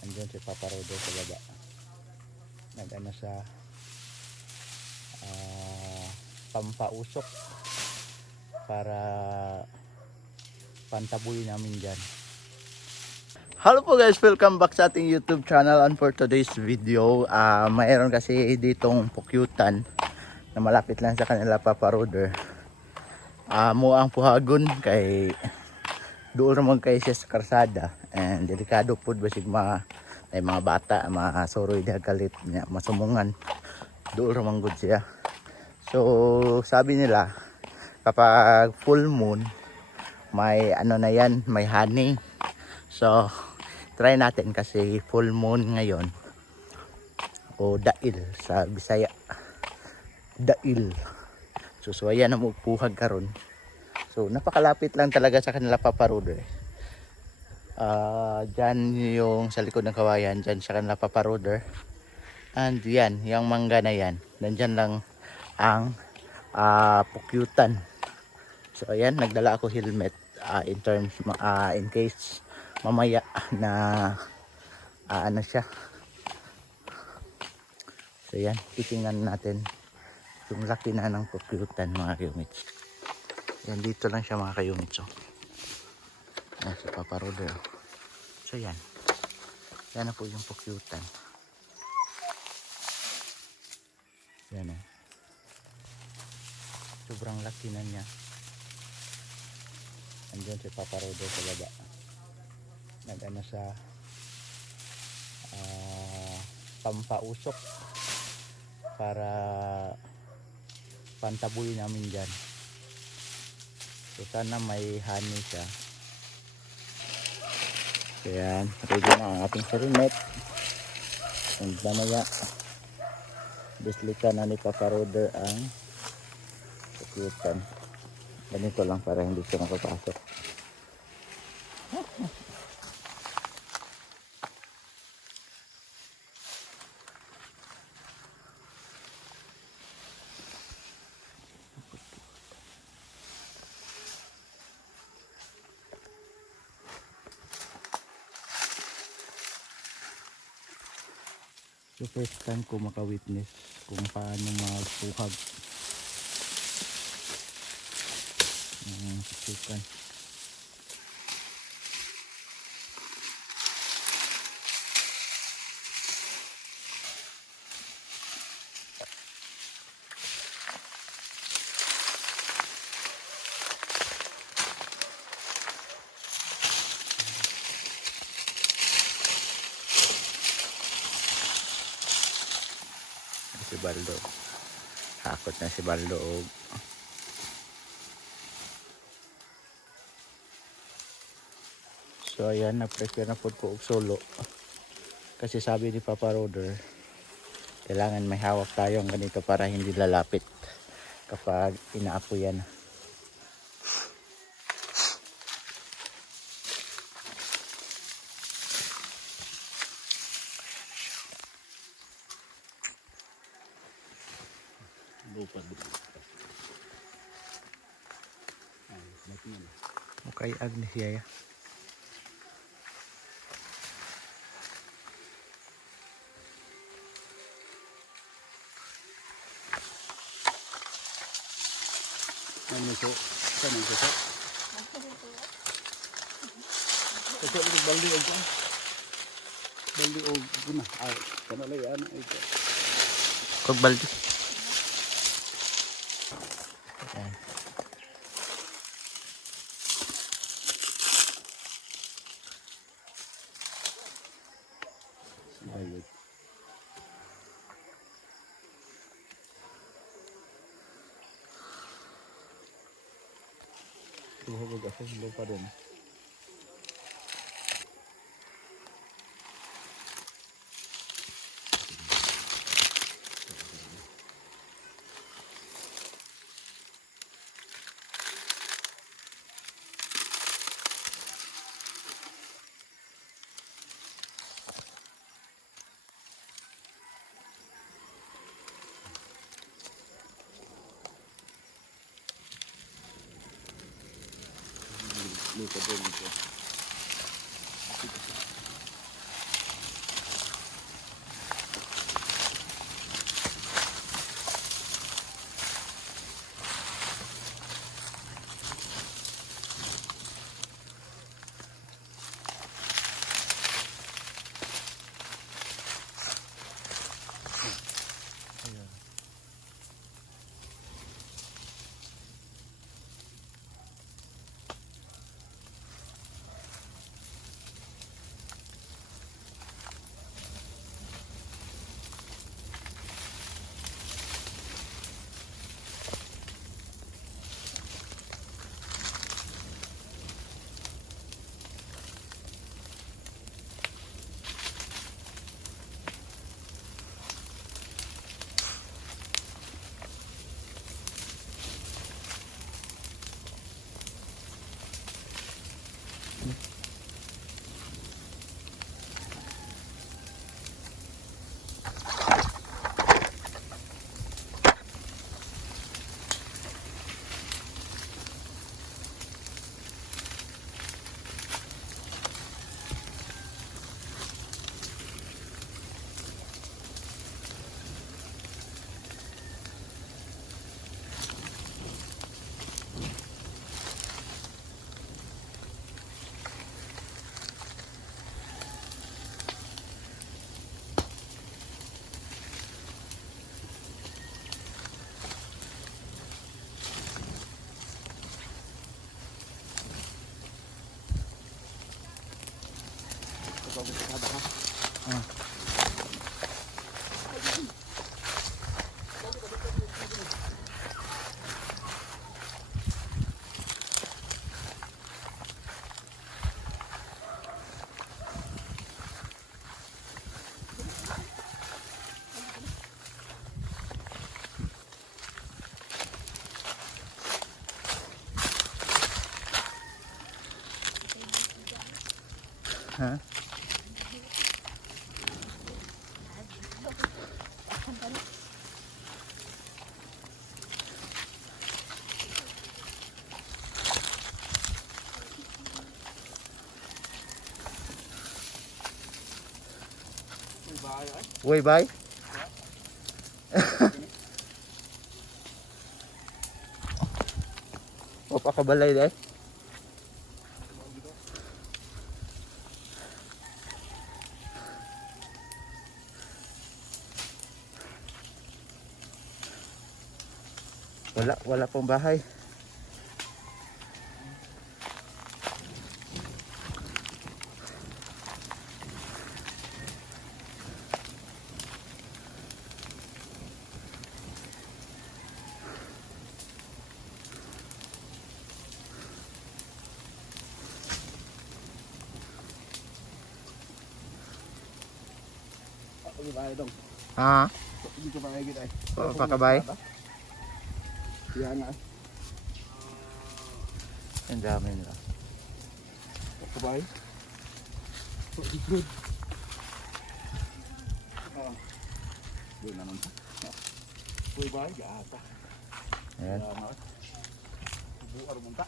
Andyan si Papa Rodo sa baba. Nag-ano sa pampausok para pantaboy namin dyan. Hello po guys, welcome back sa ating YouTube channel. And for today's video, mayroon kasi ditong pukyutan na malapit lang sa kanila Papa Roder. Mo ang puhagon kay doon ramon kay siya sa karsada, and delikado po basig mga bata masuroy diha kalit niya masumungan doon ramon gud siya. So sabi nila kapag full moon may ano na yan, may honey. So try natin kasi full moon ngayon, o dail sa Bisaya, dail. So ayan ang magpuhag karon. So napakalapit lang talaga sa kanila Papa Roder. Dyan yung sa likod ng kawayan, dyan sa kanila Papa Roder. And yan, yung mangga na yan, nandyan lang ang pukyutan. So ayan, nagdala ako helmet in case mamaya na ano siya. So yan, titingnan natin yung laki na ng pukyutan mga kayumits. Yan, dito lang siya mga kayumits. Yan sa Papa Roder. So yan, yan na po yung pukyutan. Yan o. Sobrang laki na niya. Andyan si Papa Roder sa baba. Nag-ano sa pampausok para pantaboy namin dyan. So sana may honey siya. So yan, ready na ang ating helmet. And mamaya dislika na ni Papa Roder ang pukyutan. Ganito lang para hindi siya makapasok. So first time ko maka-witness kung paano magpuhag ng pukyutan. Si Baldo, takot na si Baldo. So ayan, na-prepare na po ko og solo kasi sabi ni Papa Roder kailangan may hawak tayong ganito para hindi lalapit kapag inaapoyan. Okay, Agnes Yaya. Ano ito? Saan ang ito? Ito yung baldi o ba? Baldi o guna. Kanalay ano ito? Kog baldi. Ayan. Ayun. Tuhog ako, lupa din. Lupa din ito. Ah. Ha? Uy, bay? O, pakabalay deh. Wala pong bahay. Pagkabay dong. Ha? Hindi ko pa kita eh. Pakabay? Yan nga. Ang dami nila. Pagkabay. Good. Doon naman pa. Pagkabay, gata. Ayan. Buar mo ta.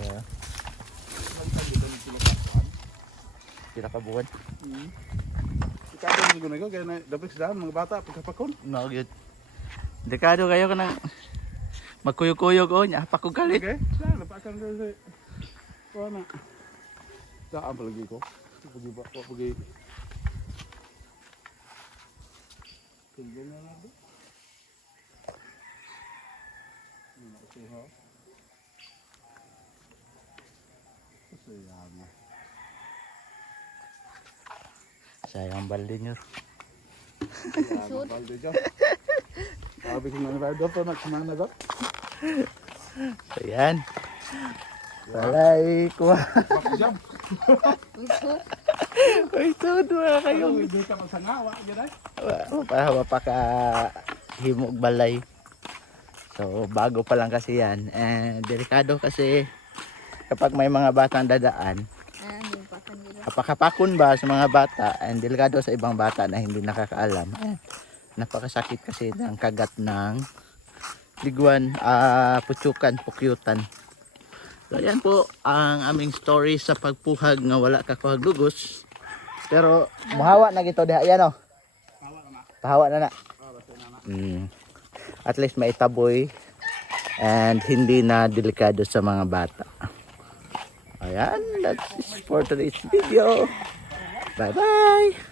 Ayan. Sila kabuwan. Ikado mo guna ko kaya na dabis daan mga bata pagkapakon. No, good. Dekado kayo ka ng magkuyog-kuyog o niya. Pakugalit. Okay. Sana pakan ko sa ko na. Daan palagi ko. Pagi ba ko pagi. Tinggal na lang. Okay ha. Sayang. Sayang balde nyo. Sayang balde dyan. Sabi ko nga na daw pa nagsamana daw. Ayan. Walay kuha. Bakit dyan? Uy, todo kayo. Hindi ka masangawa. Yan ay. Wapa pa ka himog balay. So bago pa lang kasi yan. Delikado kasi kapag may mga batang dadaan, kapakapakon ba sa mga bata, and delikado sa ibang bata na hindi nakakaalam. Napakasakit kasi ng kagat ng liguan, putsukan, pukyutan. So yan po ang aming story sa pagpuhag nga wala ka kuhaglugos. Pero muhawa na gito diha, yan o. Pahawa na na. At least maitaboy and hindi na delikado sa mga bata. Ayan, that's it for today's video. Bye bye.